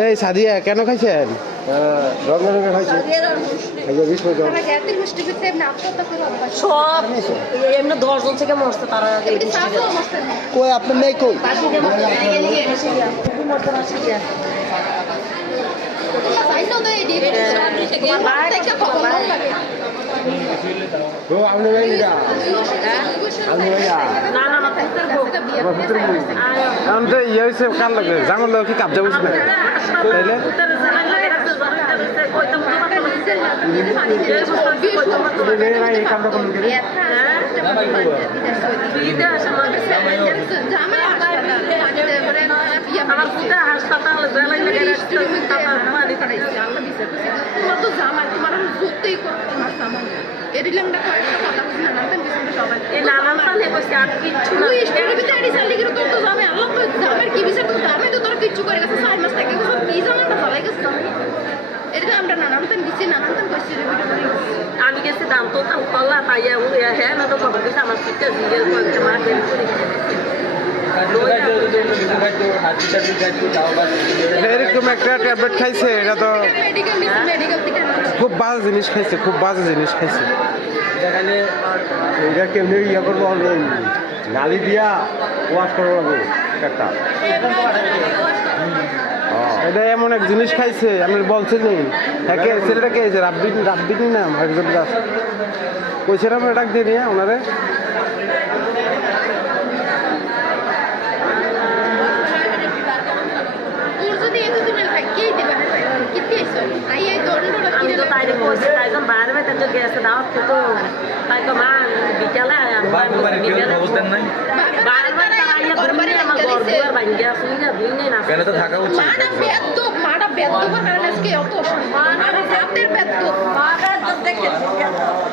এই সাদিয়া কেন খাইছেন? রঙে রঙে খাইছে সব এমনি 10 জন থেকে মরছে তারা কই আপনার নেই কই আপনি এখন তো ইয়ে হয়েছে কার লাগে জাঙর লোক কি কাবজা বুঝবে তাইলে এই কামটা করুন আমার পুরা হাসপাতালে বেলা লেগে যাচ্ছে তোমার তো জামাই তোমার যতই করতে তোমার জামাই এরিলামটা কয়েকটা কথা বুঝি না নাম বিসুন্দর সবাই এই নানান সালে কইছে আর কিচ্ছু না তুই স্টোরি ভিতরে এডি সাল লিখে তোর তো জামাই আল্লাহ তো জামাই কি বিচার তো জামাই তো তোর কিচ্ছু করে গেছে 6 মাস থেকে সব কি জামাইটা ফলাই গেছে এটা আমরা নানান তান দিছি নানান তান কইছি আমি গেছি দাম তো তাও কল্লা পাইয়া হ্যাঁ না তো খবর দিছে আমার সিস্টার জিজ্ঞেস করছে মা বের করে এরকম একটা ট্যাবলেট খাইছে এটা তো খুব বাজে জিনিস খাইছে, খুব বাজে জিনিস খাইছে। এটা কেমনি ইয়ে করবো নালি দিয়া ওয়াশ করবো লাগবে একটা এটা এমন এক জিনিস খাইছে আমি বলছি নি একে ছেলেটা কে আছে রাব্বিনি নাম একজন দাস কইছিলাম ডাক দিয়ে নিয়ে ওনারে আমি তো বাইরে বসে তাইজন বাইরে বাইরে তো গেছে দাওয়াত তো তাই তো মা বিকেলে বিকেলে বাইরে বাইরে আইয়া ঘুরে আমার ঘর দুয়ার ভাঙ্গিয়া শুইনা দুইনে না মাটা বেদ্য কারণ আজকে অত সম্মান আর জাতের বেদ্য মাটা দেখে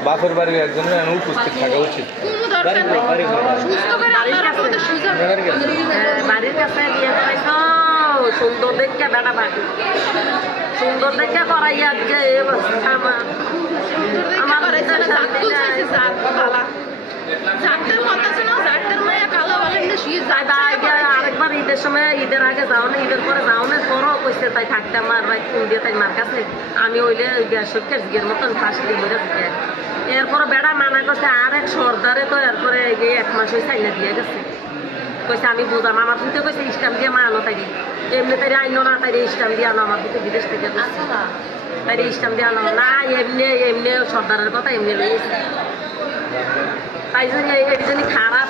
বাপের বাড়ির একজনের উপস্থিত থাকা উচিত। কোনো দরকার নেই সুস্থ করে আল্লাহর রহমতে সুযোগ বাড়ির কাছে বিয়ে করাইছো সুন্দর দেখে বেটা বাড়ি সুন্দর দেখে করাইয়া যে অবস্থা আমার আরেকবার ঈদের সময় ঈদের আগে যাও না ঈদের পরে যাও না পরও কইছে তাই থাকতে আমার ভাই ফোন দিয়ে তাই মার কাছে আমি ওইলে গ্যাসের মতন ফাঁসি দিয়ে বলে থাকে এরপরে বেড়া মানা করছে আর এক সর্দারে তো এরপরে এক মাস ওই চাইনা দিয়ে গেছে কইছে আমি বুঝাম আমার ফুটে কইছে স্টাম্প দিয়ে মা আনো তাই এমনি তাই আইনো না তাই স্টাম্প দিয়ে আনো আমার ফুটে বিদেশ থেকে তাই স্টাম্প দিয়ে আনো না এমনি এমনি সর্দারের কথা এমনি লইছে তাই জন্য এই জন্য খারাপ